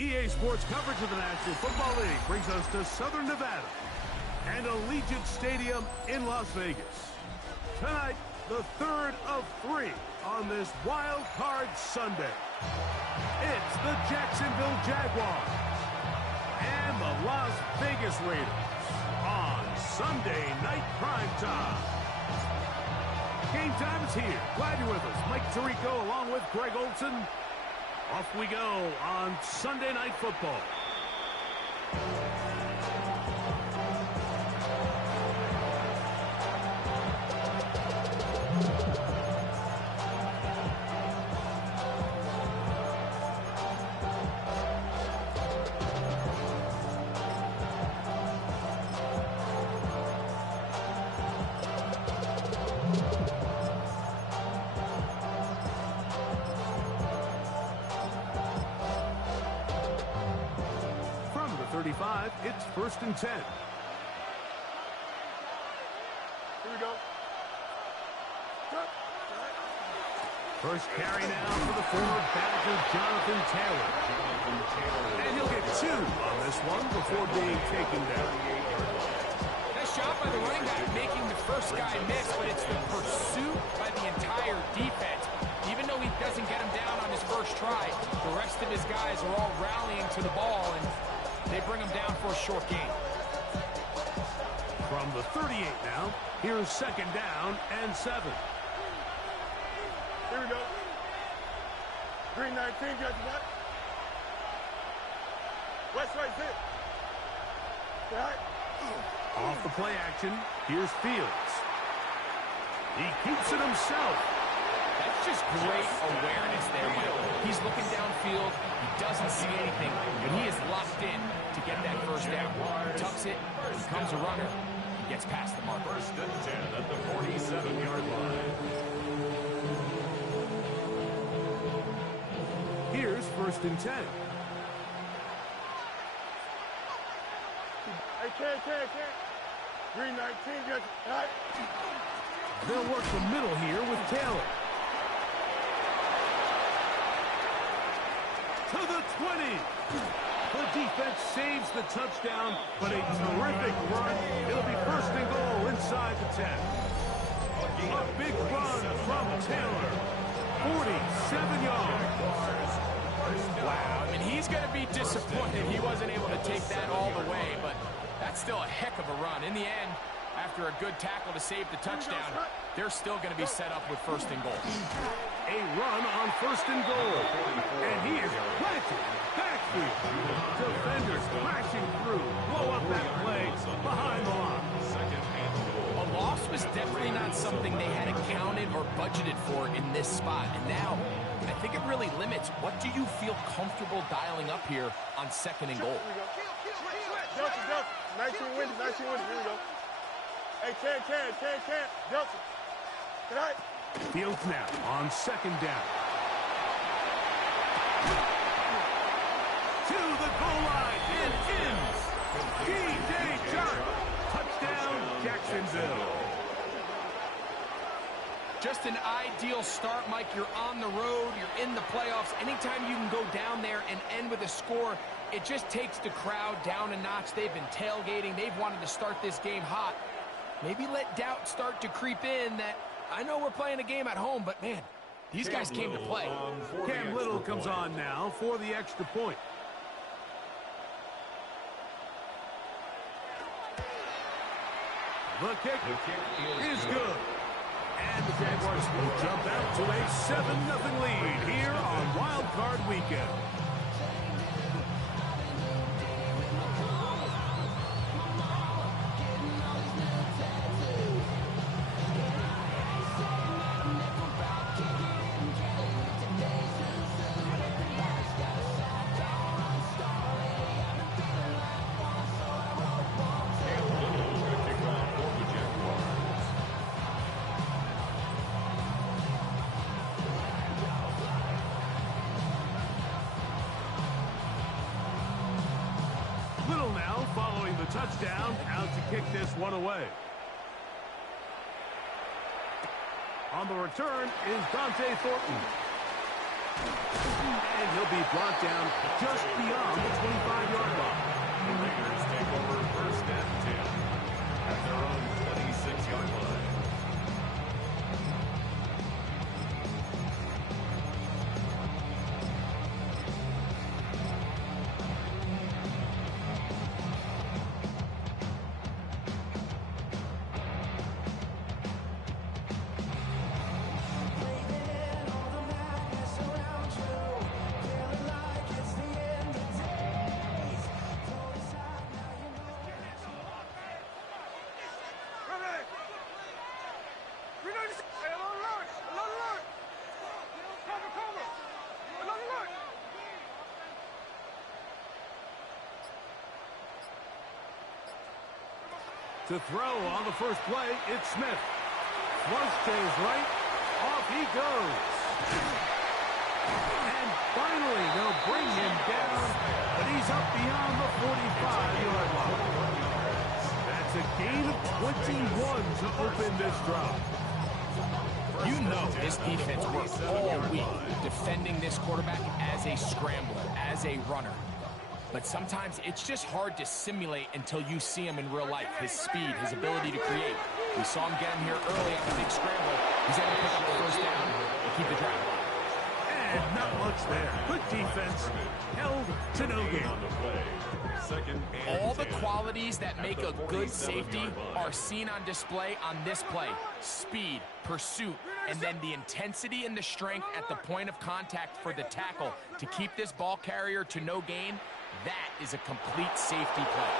EA Sports coverage of the National Football League brings us to Southern Nevada and Allegiant Stadium in Las Vegas. Tonight, the third of three on this Wild Card Sunday. It's the Jacksonville Jaguars and the Las Vegas Raiders on Sunday Night Primetime. Game time is here. Glad you're with us. Mike Tirico along with Greg Olson. Off we go on Sunday Night Football. It's 1st and 10. Here we go. First carry now for the former Badger, Jonathan Taylor. And he'll get 2 on this one before being taken down. Nice job by the running back making the first guy miss, but it's the pursuit by the entire defense. Even though he doesn't get him down on his first try, the rest of his guys are all rallying to the ball, and they bring him down for a short gain. From the 38 now, here's 2nd down and 7. Here we go. Green 19, got what? West right zip. Right. Off the play action, here's Fields. He keeps it himself. That's just great awareness there, Michael. He's looking downfield, he doesn't see anything, and he is locked in to get that first down. He tucks it, becomes a runner, he gets past the mark. 1st and 10 at the 47-yard line. Here's 1st and 10. Hey, can't. Green 19, got right. They'll work the middle here with Taylor. To the 20. The defense saves the touchdown, but a terrific run. It'll be 1st and goal inside the 10. A big run from Taylor. 47 yards. Wow, I mean, he's going to be disappointed he wasn't able to take that all the way, but that's still a heck of a run. In the end, after a good tackle to save the touchdown, they're still going to be set up with 1st and goal. A run on 1st and goal. And he is planted. Backfield. Defenders crashing through. Blow up that play behind the line. A loss was definitely not something they had accounted or budgeted for in this spot. And now, I think it really limits what do you feel comfortable dialing up here on 2nd and goal. Delta. 19 windy. Here we go. Hey, can't. Delta. Right. Fields now on 2nd down. To the goal line and ends. DJ Chark. Touchdown, Jacksonville. Just an ideal start, Mike. You're on the road. You're in the playoffs. Anytime you can go down there and end with a score, it just takes the crowd down a notch. They've been tailgating. They've wanted to start this game hot. Maybe let doubt start to creep in that I know we're playing a game at home, but man, these guys came to play. Cam Little comes on now for the extra point. The kick is good. And the Jaguars will jump out to a 7-0 lead here on Wild Card Weekend. Touchdown, out to kick this one away. On the return is Dante Thornton. And he'll be brought down just beyond the 25-yard line. The Raiders take over first and 10 at their own 26-yard line. To throw on the first play, it's Smith. Flush to his right. Off he goes. And finally, they'll bring him down, but he's up beyond the 45-yard line. That's a gain of 21 to open this drive. You know this defense worked all week defending this quarterback as a scrambler, as a runner. But sometimes it's just hard to simulate until you see him in real life. His speed, his ability to create. We saw him get him here early on the big scramble. He's able to pick up the first down and keep the drive alive. And not much there. Good defense. Held to no gain. All the qualities that make a good safety are seen on display on this play. Speed, pursuit, and then the intensity and the strength at the point of contact for the tackle to keep this ball carrier to no gain. That is a complete safety play.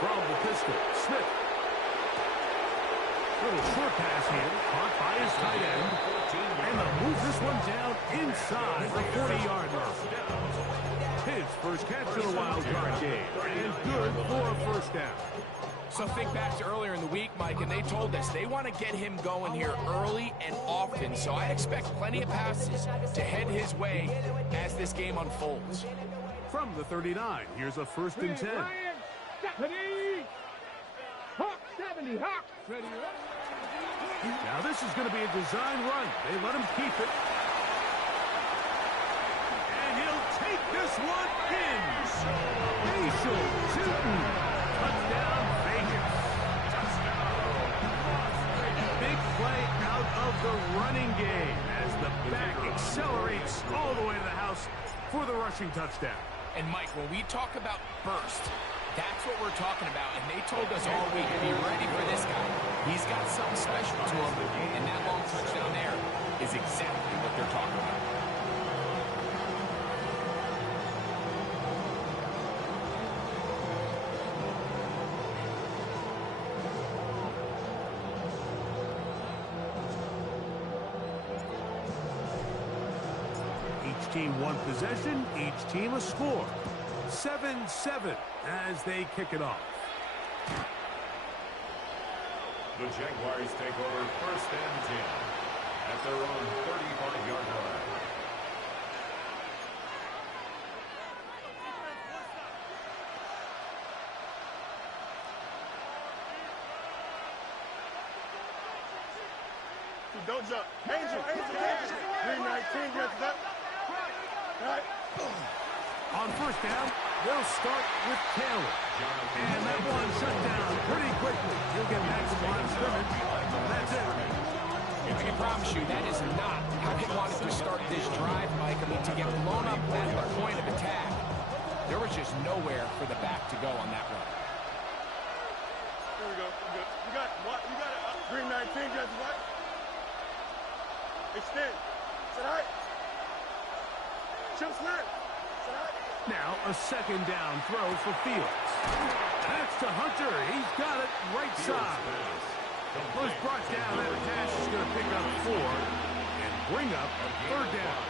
From the pistol, Smith. Little short pass here, caught by his tight end. And they'll move this one down inside the 40-yard line. His first catch of the wild card game. And good for a first down. So think back to earlier in the week, Mike, and they told us they want to get him going here early and often. So I expect plenty of passes to head his way as this game unfolds. From the 39, here's a first and 10. Now this is going to be a design run. They let him keep it. And he'll take this one in. Facial shooting. Touchdown, Vegas. Big play out of the running game as the back accelerates all the way to the house for the rushing touchdown. And Mike, when we talk about burst, that's what we're talking about. And they told us all week, be ready for this guy. He's got something special to him. And that long touchdown there is exactly what they're talking about. Each team one possession, each team a score. 7-7 as they kick it off. The Jaguars take over first and 10 at their own 35-yard line. Don't jump. Angel. 319, gets up. Right. On first down, they'll start with Taylor. And that one shut down pretty quickly. He'll get back to the line of scrimmage. That's it. I can promise you that is not how he wanted to start this drive, Mike. I mean, to get blown up at the point of attack, there was just nowhere for the back to go on that run. There we go. Good. You got what? You got it. 319, gets what? Extend. Sit high. Chip snap. Sit high. Now a second down throw for Fields. That's to Hunter. He's got it right side. Was brought down. That pass is going to pick up 4 and bring up third down.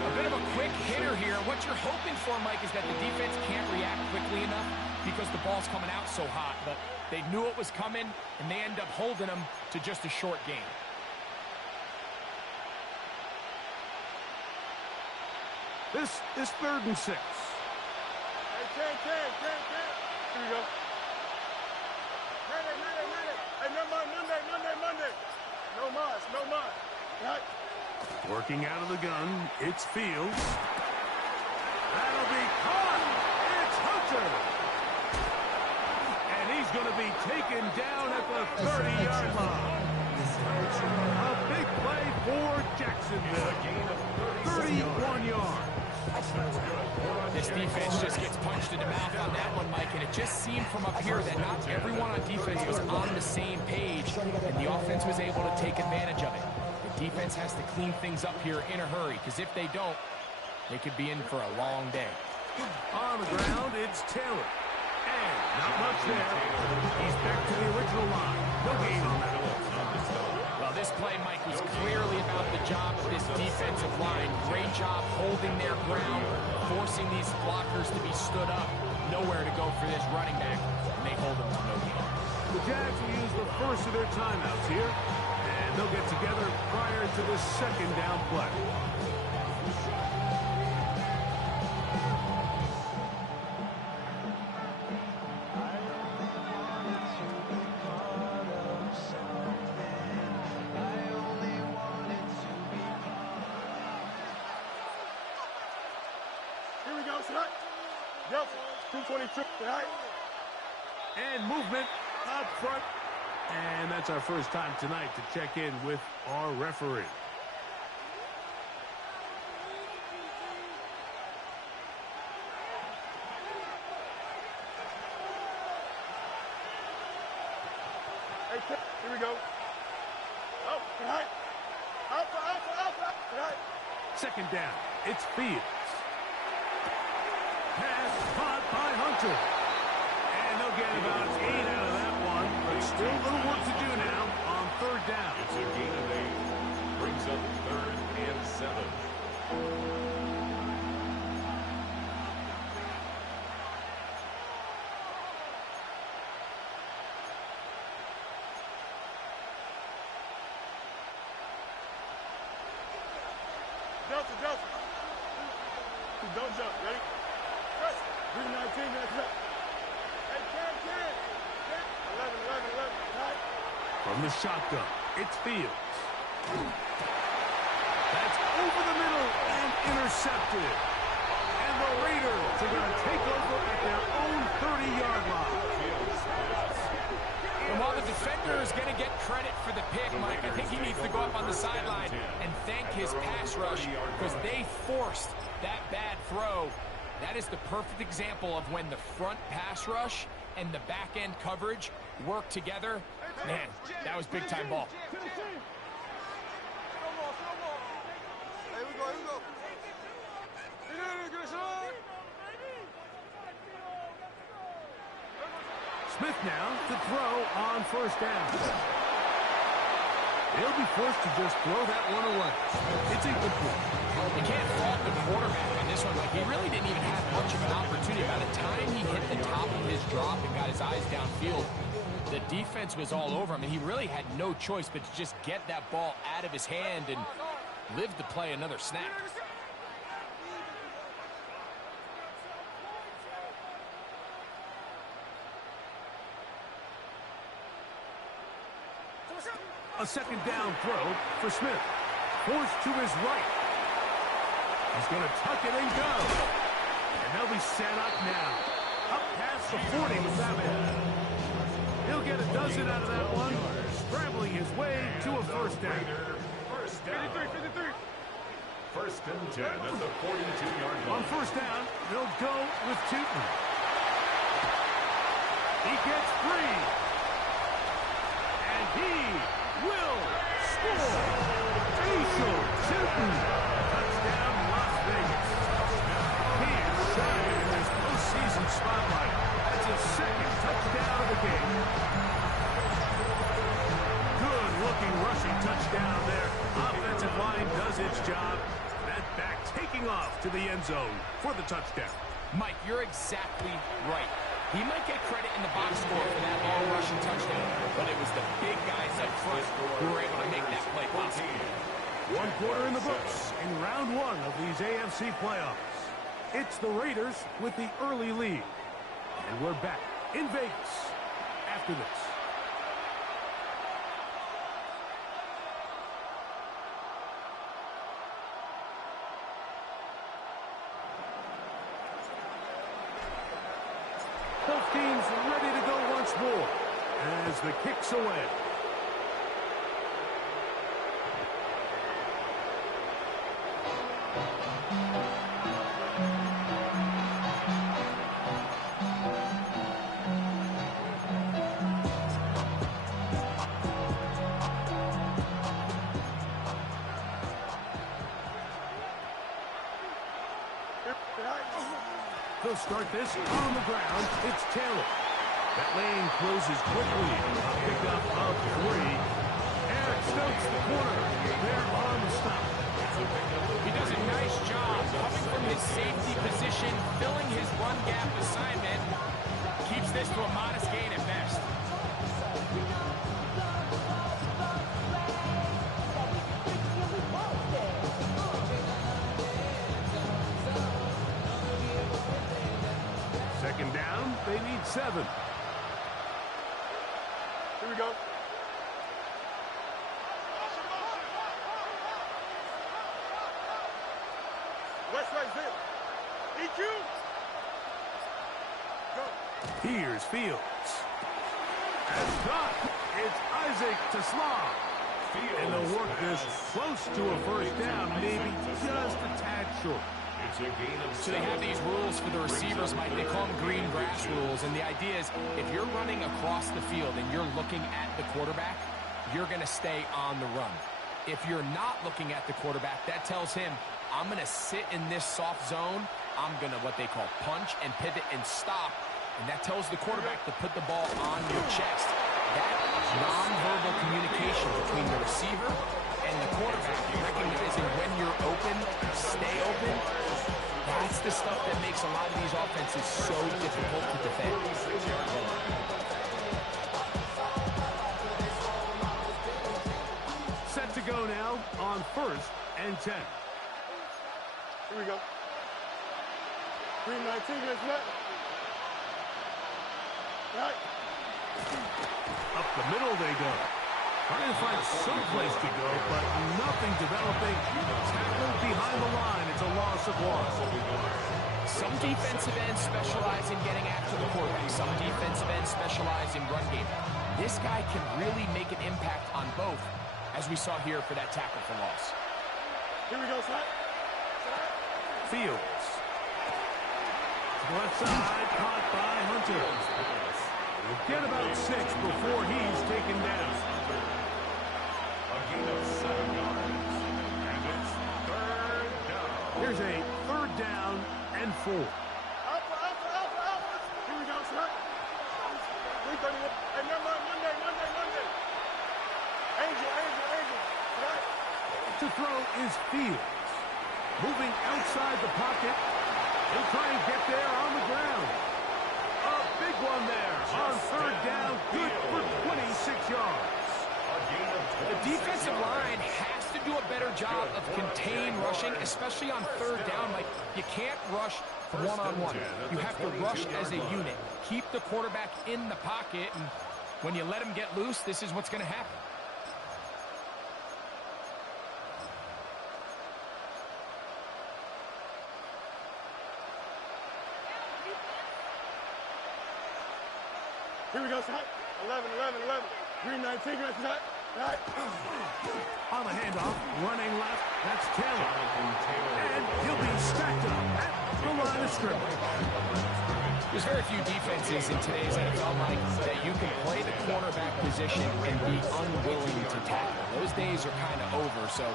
A bit of a quick hitter here. What you're hoping for, Mike, is that the defense can't react quickly enough because the ball's coming out so hot. But they knew it was coming, and they end up holding them to just a short gain. This is 3rd and 6. Hey, 10. Here we go. Monday. Hey, Monday. No mas, no mas. Right. Working out of the gun, it's Fields. That'll be caught. It's Hunter. And he's going to be taken down at the 30-yard line. A big play for Jacksonville. 31 yards. This defense just gets punched in the mouth on that one, Mike, and it just seemed from up here that not everyone on defense was on the same page, and the offense was able to take advantage of it. The defense has to clean things up here in a hurry, because if they don't, they could be in for a long day. On the ground, it's Taylor. And not much there. He's back to the original line. No gain on that. Well, this play, Mike, was clearly about the job of this defensive line. Great job holding their ground, forcing these blockers to be stood up. Nowhere to go for this running back, and they hold them to no gain. The Jags will use the first of their timeouts here, and they'll get together prior to the second down play. Here we go, tonight. Delta, 222, right? And movement up front. And that's our first time tonight to check in with our referee. Hey, here we go. Up, right? Up, right? Second down, it's Fields. Pass caught by Hunter. And they'll get about 8 out of that one, but still a little work to do now on third down. It's a gain of 8. Brings up 3rd and 7. Delta. Don't jump, ready? 319, that's up. Hey, Ken. 11, right? From the shotgun, it's Fields. That's over the middle and intercepted. And the Raiders are going to take over at their own 30-yard line. And while the defender is going to get credit for the pick, Mike, I think he needs to go up on the sideline and thank his pass rush because they forced that bad throw. That is the perfect example of when the front pass rush and the back end coverage work together. Man, that was big time ball. Smith now to throw on first down. They'll be forced to just throw that one away. It's incomplete. You can't fault the quarterback on this one. Like, he really didn't even have much of an opportunity. By the time he hit the top of his drop and got his eyes downfield, the defense was all over him, and he really had no choice but to just get that ball out of his hand and live to play another snap. A second down throw for Smith. Forced to his right. He's going to tuck it and go. And they'll be set up now. Up past the 40 with that man. He'll get a dozen out of that one. Scrambling his way to a first down. First down. 53. First and 10 at the 42-yard line. On first down, they'll go with Tootin. He gets free. And he will score. Facial Tootin. Touchdown, Las Vegas. He is shining in this postseason spotlight. That's his second touchdown of the game. Good-looking rushing touchdown there. Offensive line does its job. That back taking off to the end zone for the touchdown. Mike, you're exactly right. He might get credit in the box score for that long rushing touchdown, but it was the big guys up front who were able to make that play possible. One quarter in the books in round one of these AFC playoffs. It's the Raiders with the early lead. And we're back in Vegas after this. Both teams ready to go once more as the kick's away. They'll start this on the ground. It's Taylor. That lane closes quickly. A pickup of 3. Eric Stokes, the corner. They're on the stop. He does a nice job coming from his safety position, filling his run gap assignment. Keeps this to a modest gain at best. Second down, they need 7. Here we go. West right there. EQ. Go. Here's Fields. As caught, it's Isaac to Slav. And they'll work this close to a first down, maybe just a tad short. It's a gain of 7. So they have these rules for the receivers, Mike. They call them green grass rules. And the idea is if you're running across the field and you're looking at the quarterback, you're going to stay on the run. If you're not looking at the quarterback, that tells him, I'm going to sit in this soft zone. I'm going to what they call punch and pivot and stop. And that tells the quarterback to put the ball on your chest. That nonverbal communication between the receiver and the quarterback, recognizing when you're open, stay open, that's the stuff that makes a lot of these offenses so difficult to defend. Set to go now on 1st and 10. Here we go. 319 is left. Right. Up the middle they go. Trying to find some place to go, but nothing developing. Tackled behind the line. It's a loss of 1. Some defensive ends specialize in getting after the quarterback. Some defensive ends specialize in run game. This guy can really make an impact on both, as we saw here for that tackle for loss. Here we go, Slot. Fields. To the left side, caught by Hunter. We'll get about 6 before he's taken down. A gain of 7 yards. And it's 3rd down. Here's a 3rd down and 4. Alpha. Here we go, Slot. 330. Hey, Monday. Angel. Slot. To throw is Fields. Moving outside the pocket. He'll try and get there on the ground. A big one there on 3rd down. Good for 26 yards. The defensive line has to do a better job of contain rushing, especially on 3rd down. Like, you can't rush one-on-one. You have to rush as a unit. Keep the quarterback in the pocket, and when you let him get loose, this is what's going to happen. Here we go, Slot. 11. 319 is left. Right. On the handoff, running left, that's Taylor. And he'll be stacked up at the line of scrimmage. There's very few defenses in today's NFL, Mike, that you can play the cornerback position and be unwilling to tackle. Those days are kind of over, so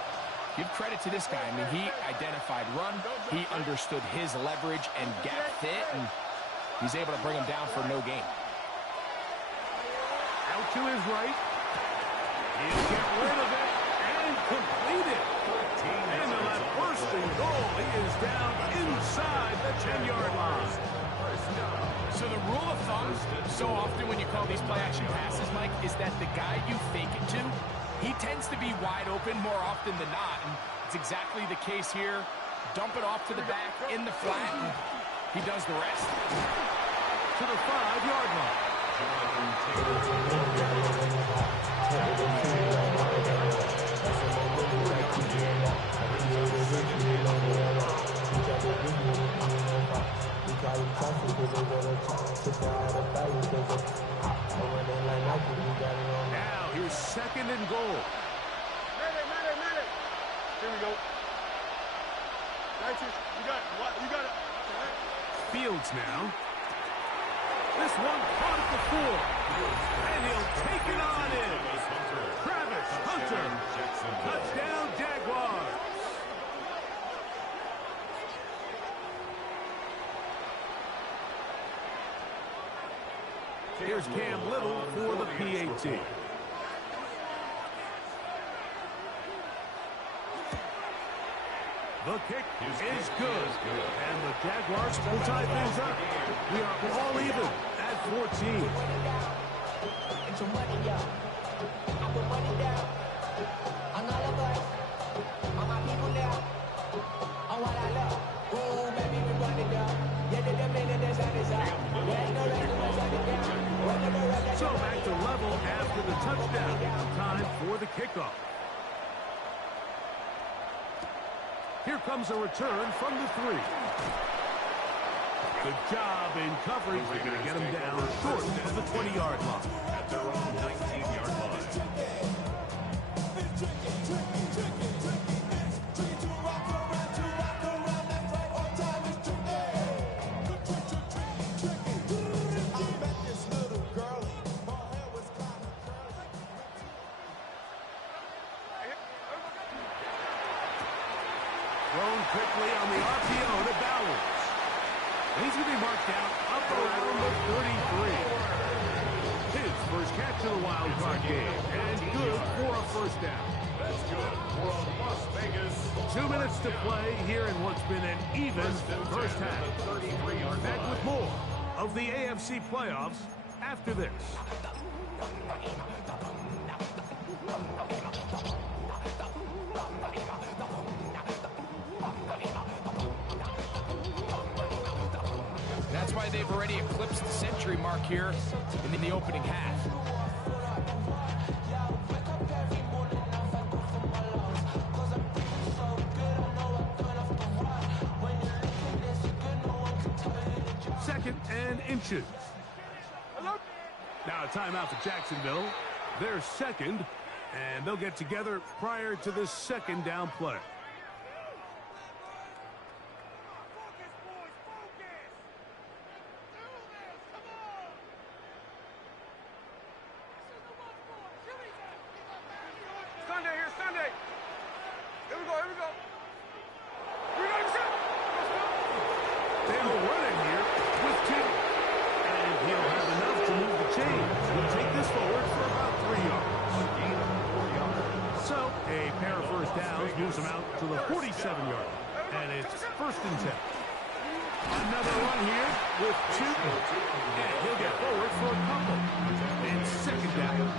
give credit to this guy. I mean, he identified run, he understood his leverage and gap fit, and he's able to bring him down for no gain. Out to his right. He'll get rid of it and complete it. And on that first and goal, he is down inside the 10-yard line. So the rule of thumb, so often when you call these play-action passes, Mike, is that the guy you fake it to, he tends to be wide open more often than not. And it's exactly the case here. Dump it off to the back in the flat, and he does the rest. To the 5-yard line. Fields now. This one caught at the 4. And he'll take it on in. Travis Hunter. Touchdown, Jaguars. Here's Cam Little for the PAT. The kick is good. And the Jaguars will tie things up. We are all even at 14. So back to level after the touchdown. Time for the kickoff. Here comes a return from the 3. Good job in coverage. They're going to get him down short of the 20-yard line. At their own 19-yard line. Thrown quickly on the RPO to Bowers. He's going to be marked out up around the 33. His first catch of the wild card game. And good for a first down. That's good for Las Vegas. 2 minutes to play here in what's been an even first half. Back with more of the AFC playoffs after this. That's why they've already eclipsed the century mark here in the opening half. Second and inches. Now a timeout for Jacksonville. They're second, and they'll get together prior to this second down play. Moves him out to the 47-yard. And it's first and 10. Another run here with 2. And he'll get forward for a couple. It's second down.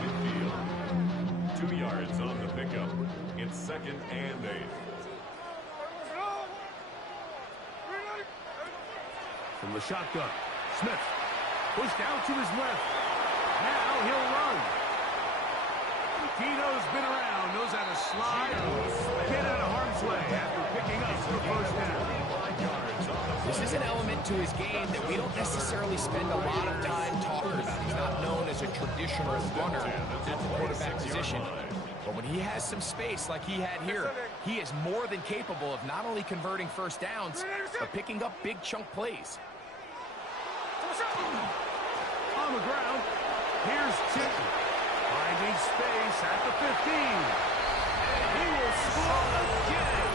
2 yards on the pickup. It's second and 8. From the shotgun, Smith pushed out to his left. Now he'll run. Tito's been around, knows how to slide, get out of harm's way after picking up the first down. This is an element to his game that we don't necessarily spend a lot of time talking about. He's not known as a traditional runner at the quarterback position. But when he has some space like he had here, he is more than capable of not only converting first downs, but picking up big chunk plays. On the ground, here's Chitton. Finding space at the 15. And he will score again.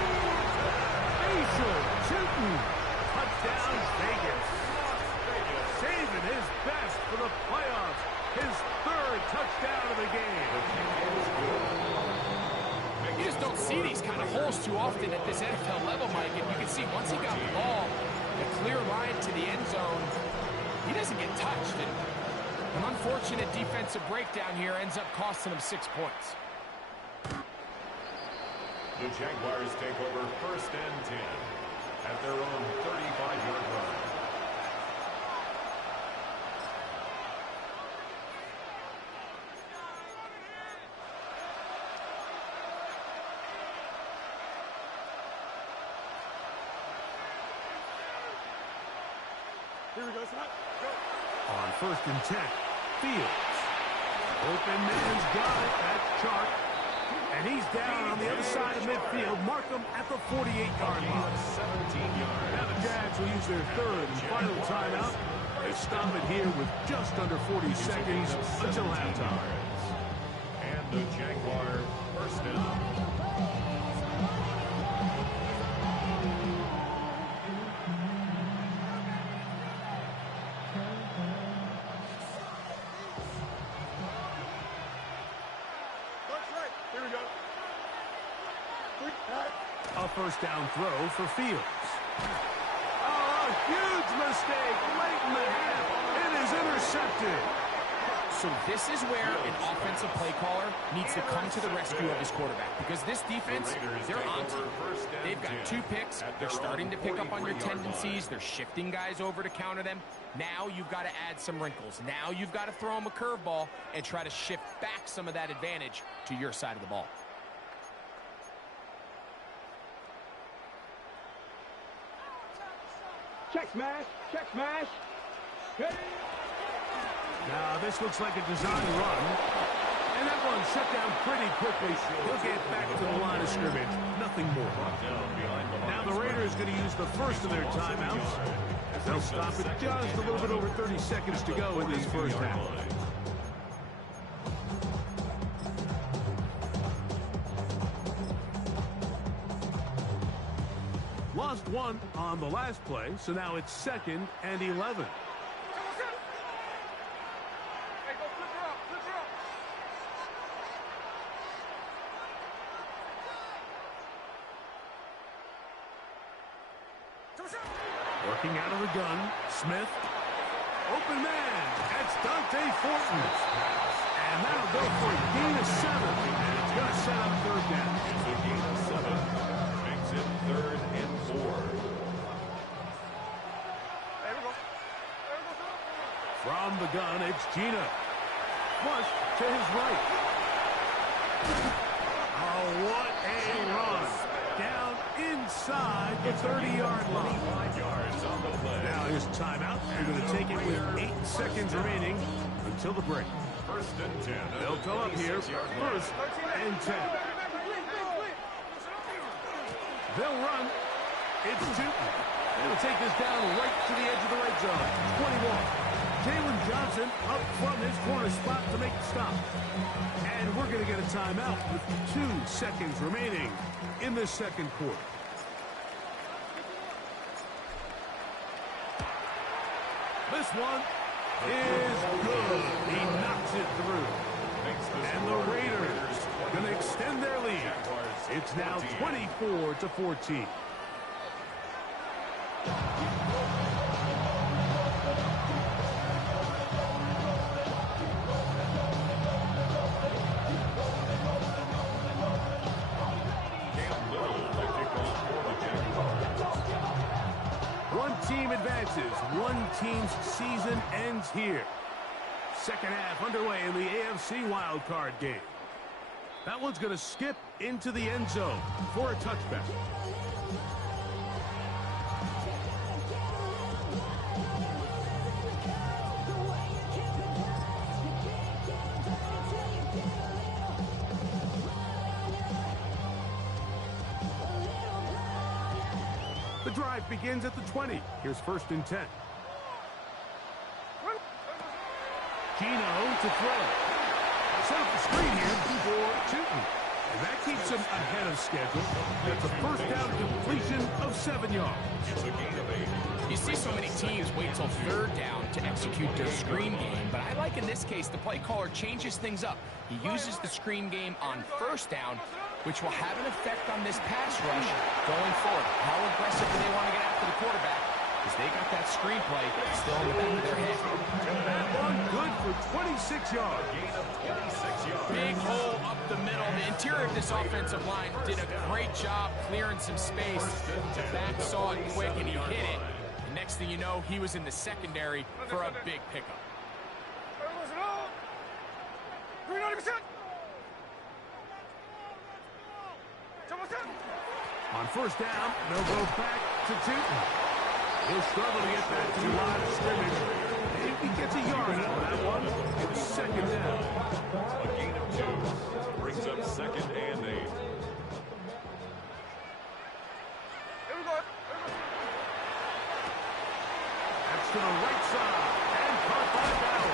Facial Chitton. Touchdown Vegas. Saving his best for the playoffs. His third touchdown of the game. You just don't see these kind of holes too often at this NFL level, Mike. And you can see once he got the ball, the clear line to the end zone, he doesn't get touched. And an unfortunate defensive breakdown here ends up costing him 6 points. The Jaguars take over first and 10 at their own 35-yard line. Here we go, Scott. Go. On first and 10, Fields. Open man's got it. That's Sharp. And he's down on the other side of midfield. Mark him at the 48-yard line. will use their third and final timeout. They stop it here with just under 40 seconds until halftime. And the Jaguar first down. Here we go. A first down throw for Fields. Oh, a huge mistake late in the half. It is intercepted. So this is where an offensive play caller needs to come to the rescue of his quarterback, because this defense, they're on to you. They've got 2 picks. They're starting to pick up on your tendencies. They're shifting guys over to counter them. Now you've got to add some wrinkles. Now you've got to throw them a curveball and try to shift back some of that advantage to your side of the ball. Check smash. Check smash. Hey. Now this looks like a design run. And that one shut down pretty quickly. He'll get back to the line of scrimmage. Nothing more. Now the Raiders going to use the first of their timeouts. They'll stop it just a little bit over 30 seconds to go in this first half. Lost one on the last play, so now it's 2nd and 11. Working out of the gun, Smith. Open man, that's Dante Fortin. And that'll go for a gain of 7. And it's going to set up third down. It's a gain of 7. Makes it 3rd and 4. From the gun, it's Gino. Flush to his right. Oh, what a run. Down inside the 30-yard line. 25 yards on the play. Now his timeout. They're going to take it with 8 seconds remaining until the break. 1st and 10. They'll come up here, 1st and 10. They'll run. It's Newton. They'll take this down right to the edge of the red zone. 21. Jalen Johnson up from his corner spot to make the stop. And we're going to get a timeout with 2 seconds remaining in the second quarter. This one is good. He knocks it through. And the Raiders going to extend their lead. It's now 24-14. One team advances. One team's season ends here. Second half underway in the AFC wildcard game. That one's going to skip into the end zone for a touchback. The drive begins at the 20. Here's 1st and 10. Gino to throw. Set up the screen here for Newton. And that keeps him ahead of schedule. That's a first down completion of 7 yards. It's a gain of 8. You see so many teams wait till 3rd down to execute their screen game, but I like in this case the play caller changes things up. He uses the screen game on 1st down, which will have an effect on this pass rush going forward. How aggressive do they want to get after the quarterback? Because they got that screenplay still in the back of their head. That one good for 26 yards. Gain of 26 yards. Big hole up the middle. The interior of this offensive line did a great job clearing some space. The back saw it quick and he hit it. And next thing you know, he was in the secondary for a big pickup. On 1st down, they'll go back to Newton. He'll struggle to get that to the line of scrimmage. If he gets a yard out of that one, it's 2nd down. A gain of 2. Brings up 2nd and 8. to the right side and caught by Bauer.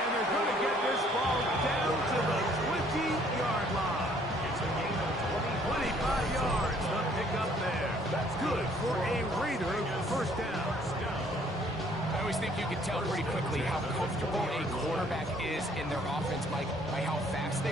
And they're going to get this ball down to the 20-yard line. It's a gain of 25 yards. The pickup there. That's good for a Raider first down. I always think you can tell pretty quickly how comfortable a quarterback is in their offense, Mike, by how fast they